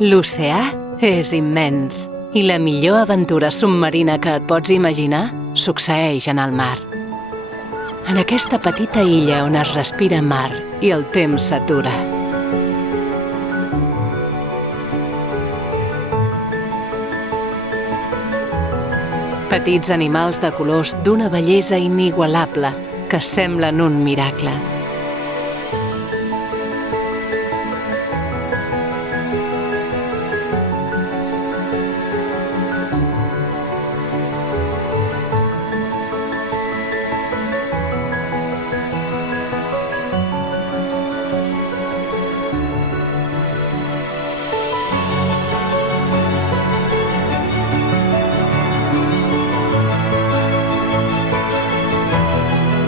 L'oceà és immens i la millor aventura submarina que et pots imaginar succeeix en el mar. En aquesta petita illa on es respira mar i el temps s'atura. Petits animals de colors d'una bellesa inigualable que semblen un miracle.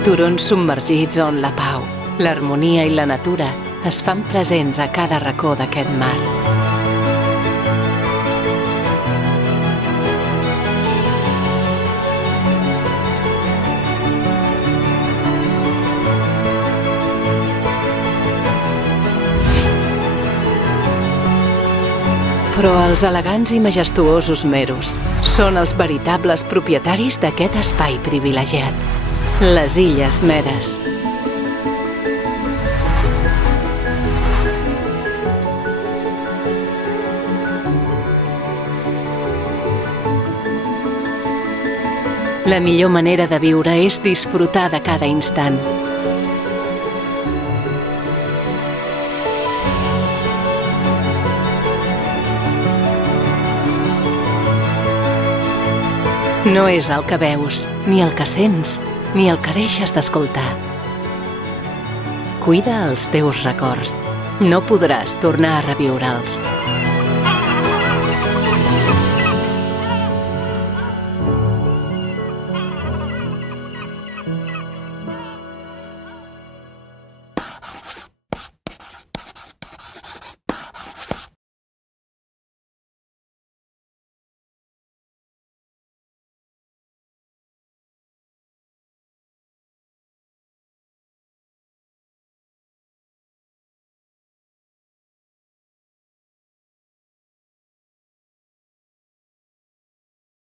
Turons submergits on la pau, l'harmonia i la natura es fan presents a cada racó d'aquest mar. Però els elegants i majestuosos meros són els veritables propietaris d'aquest espai privilegiat. Les Illes Medes. La millor manera de viure és disfrutar de cada instant. No és el que veus, ni el que sents, ni el que deixes d'escoltar. Cuida els teus records. No podràs tornar a reviure'ls.